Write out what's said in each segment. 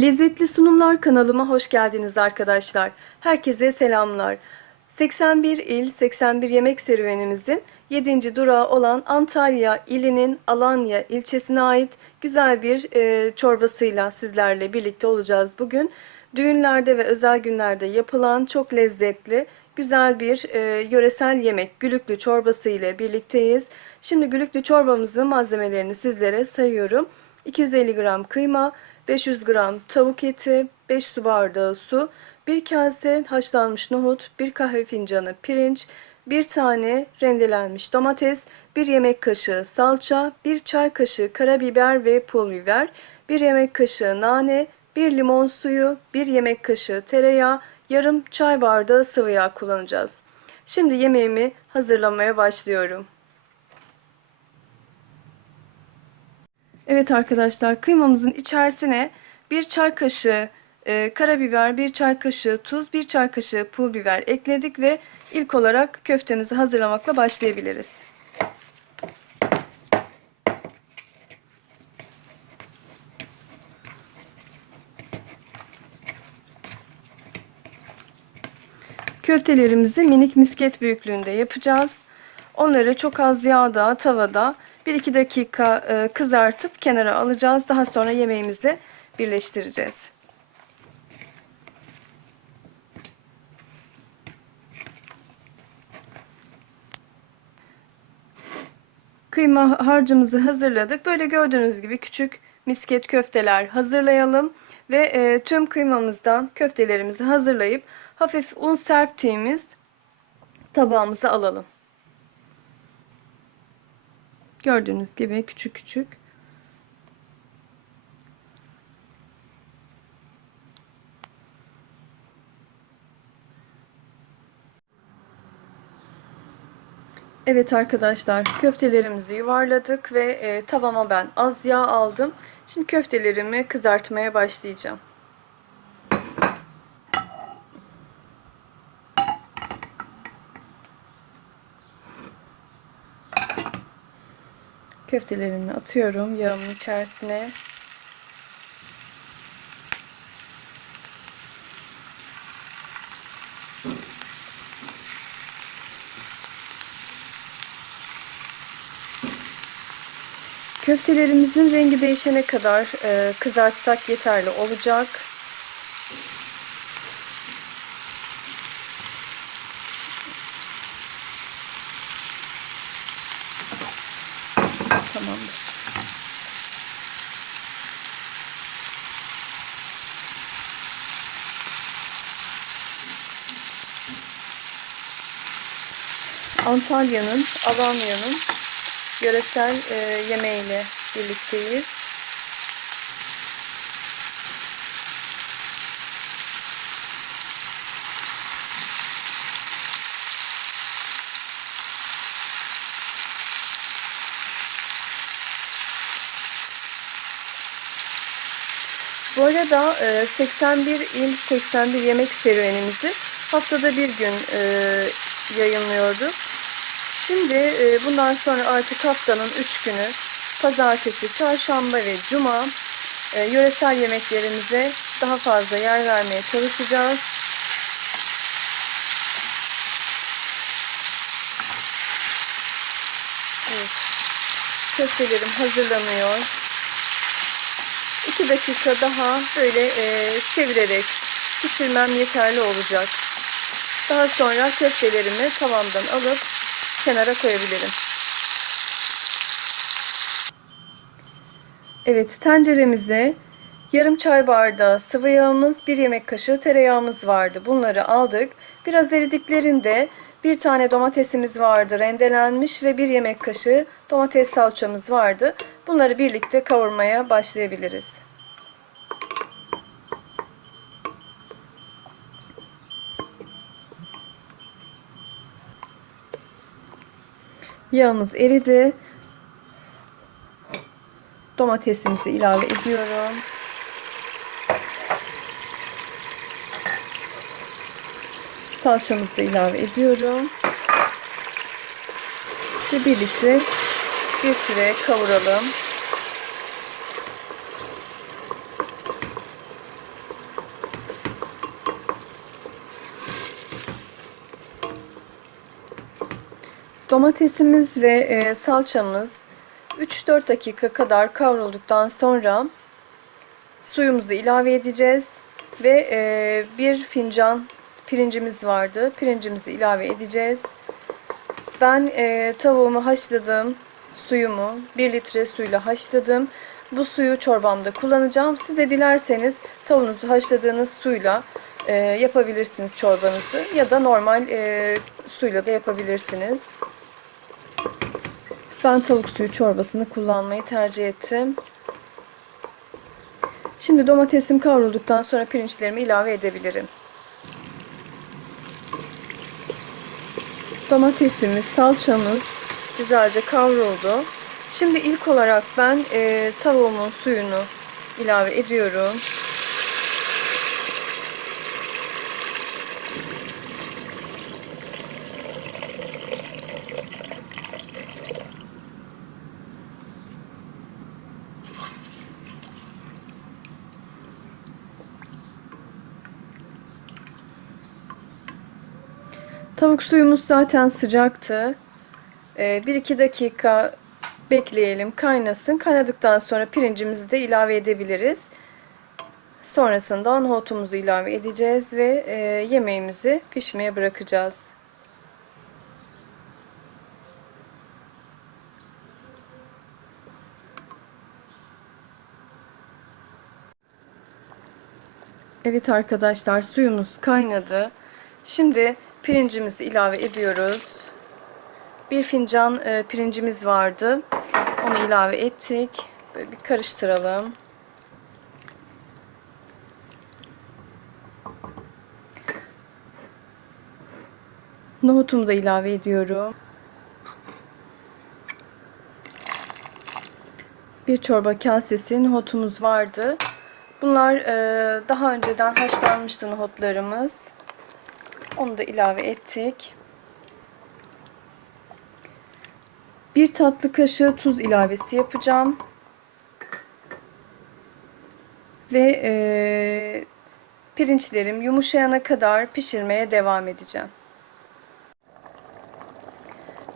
Lezzetli Sunumlar kanalıma hoş geldiniz arkadaşlar. Herkese selamlar. 81 il 81 yemek serüvenimizin 7. durağı olan Antalya ilinin Alanya ilçesine ait güzel bir e, çorbasıyla sizlerle birlikte olacağız bugün. Düğünlerde ve özel günlerde yapılan çok lezzetli güzel bir e, yöresel yemek gülüklü çorbası ile birlikteyiz. Şimdi gülüklü çorbamızın malzemelerini sizlere sayıyorum. 250 gram kıyma, 500 gram tavuk eti, 5 su bardağı su, 1 kase haşlanmış nohut, 1 kahve fincanı pirinç, 1 tane rendelenmiş domates, 1 yemek kaşığı salça, 1 çay kaşığı karabiber ve pul biber, 1 yemek kaşığı nane, 1 limon suyu, 1 yemek kaşığı tereyağı, yarım çay bardağı sıvı yağ kullanacağız. Şimdi yemeğimi hazırlamaya başlıyorum. Evet arkadaşlar kıymamızın içerisine bir çay kaşığı e, karabiber, bir çay kaşığı tuz, bir çay kaşığı pul biber ekledik ve ilk olarak köftemizi hazırlamakla başlayabiliriz. Köftelerimizi minik misket büyüklüğünde yapacağız. Onları çok az yağda, tavada 1-2 dakika e, kızartıp kenara alacağız. Daha sonra yemeğimizle birleştireceğiz. Kıyma harcımızı hazırladık. Böyle gördüğünüz gibi küçük misket köfteler hazırlayalım. Ve e, tüm kıymamızdan köftelerimizi hazırlayıp hafif un serptiğimiz tabağımıza alalım. Gördüğünüz gibi küçük küçük. Evet arkadaşlar köftelerimizi yuvarladık ve e, tavama ben az yağ aldım. Şimdi köftelerimi kızartmaya başlayacağım. Köftelerimi atıyorum yağımın içerisine. Köftelerimizin rengi değişene kadar e, kızartsak yeterli olacak. Tamamdır. Antalya'nın, Alanya'nın yöresel e, yemeğiyle birlikteyiz. Bu arada e, 81 il 81 yemek serüvenimizi haftada bir gün e, yayınlıyoruz. Şimdi e, bundan sonra artık haftanın 3 günü pazartesi, çarşamba ve cuma yöresel yemeklerimize daha fazla yer vermeye çalışacağız. Evet. Köftelerim hazırlanıyor. 2 dakika daha böyle e, çevirerek pişirmem yeterli olacak. Daha sonra köftelerimi tavamdan alıp kenara koyabilirim. Evet tenceremize yarım çay bardağı sıvı yağımız, bir yemek kaşığı tereyağımız vardı. Bunları aldık. Biraz eridiklerinde bir tane domatesimiz vardı rendelenmiş ve bir yemek kaşığı domates salçamız vardı. Bunları birlikte kavurmaya başlayabiliriz. Yağımız eridi. Domatesimizi ilave ediyorum. Salçamızı da ilave ediyorum. Ve birlikte bir süre kavuralım. Domatesimiz ve e, salçamız 3-4 dakika kadar kavrulduktan sonra suyumuzu ilave edeceğiz ve e, bir fincan pirincimiz vardı. Pirincimizi ilave edeceğiz. Ben e, tavuğumu haşladım, suyumu 1 litre suyla haşladım. Bu suyu çorbamda kullanacağım. Siz de dilerseniz tavuğunuzu haşladığınız suyla e, yapabilirsiniz çorbanızı ya da normal e, suyla da yapabilirsiniz. Ben tavuk suyu çorbasını kullanmayı tercih ettim. Şimdi domatesim kavrulduktan sonra pirinçlerimi ilave edebilirim. Domatesimiz, salçamız güzelce kavruldu. Şimdi ilk olarak ben e, tavuğumun suyunu ilave ediyorum. Tavuk suyumuz zaten sıcaktı. 1-2 dakika bekleyelim, kaynasın. Kaynadıktan sonra pirincimizi de ilave edebiliriz. Sonrasında nohutumuzu ilave edeceğiz ve e, yemeğimizi pişmeye bırakacağız. Evet arkadaşlar suyumuz kaynadı. Şimdi pirincimizi ilave ediyoruz. Bir fincan e, pirincimiz vardı. Onu ilave ettik. Böyle bir karıştıralım. Nohutumu da ilave ediyorum. Bir çorba kasesi nohutumuz vardı. Bunlar e, daha önceden haşlanmıştı nohutlarımız. Onu da ilave ettik. Bir tatlı kaşığı tuz ilavesi yapacağım. Ve e, pirinçlerim yumuşayana kadar pişirmeye devam edeceğim.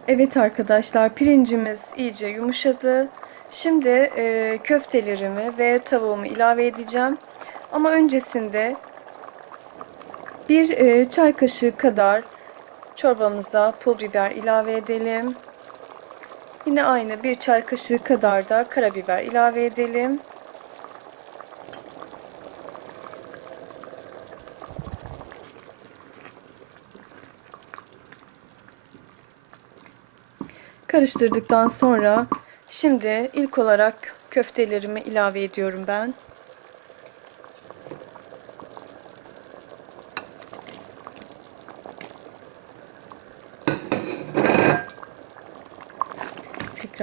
Evet arkadaşlar pirincimiz iyice yumuşadı. Şimdi e, köftelerimi ve tavuğumu ilave edeceğim. Ama öncesinde bir e, çay kaşığı kadar çorbamıza pul biber ilave edelim. Yine aynı bir çay kaşığı kadar da karabiber ilave edelim. Karıştırdıktan sonra şimdi ilk olarak köftelerimi ilave ediyorum ben.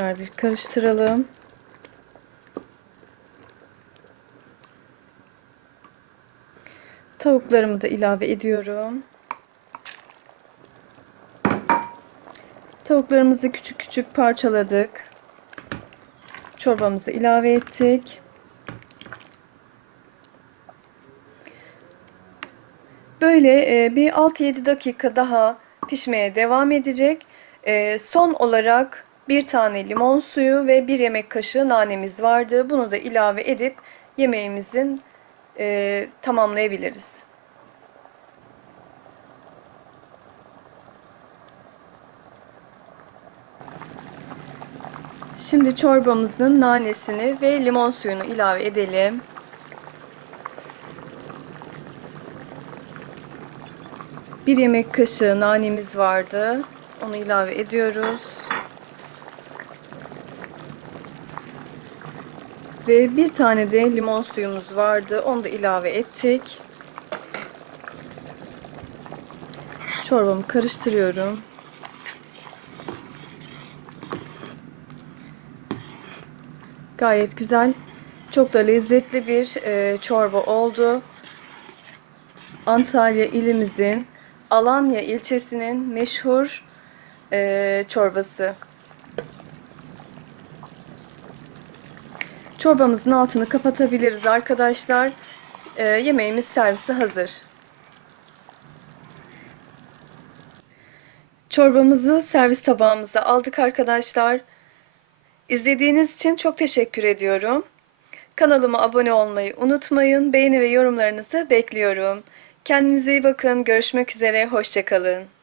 Tekrar bir karıştıralım. Tavuklarımı da ilave ediyorum. Tavuklarımızı küçük küçük parçaladık. Çorbamızı ilave ettik. Böyle e, bir 6-7 dakika daha pişmeye devam edecek. E, son olarak bir tane limon suyu ve bir yemek kaşığı nanemiz vardı. Bunu da ilave edip yemeğimizin e, tamamlayabiliriz. Şimdi çorbamızın nanesini ve limon suyunu ilave edelim. Bir yemek kaşığı nanemiz vardı. Onu ilave ediyoruz. Ve bir tane de limon suyumuz vardı. Onu da ilave ettik. Çorbamı karıştırıyorum. Gayet güzel. Çok da lezzetli bir e, çorba oldu. Antalya ilimizin Alanya ilçesinin meşhur e, çorbası. Çorbamızın altını kapatabiliriz arkadaşlar. E, yemeğimiz servise hazır. Çorbamızı servis tabağımıza aldık arkadaşlar. İzlediğiniz için çok teşekkür ediyorum. Kanalıma abone olmayı unutmayın. Beğeni ve yorumlarınızı bekliyorum. Kendinize iyi bakın. Görüşmek üzere. Hoşçakalın.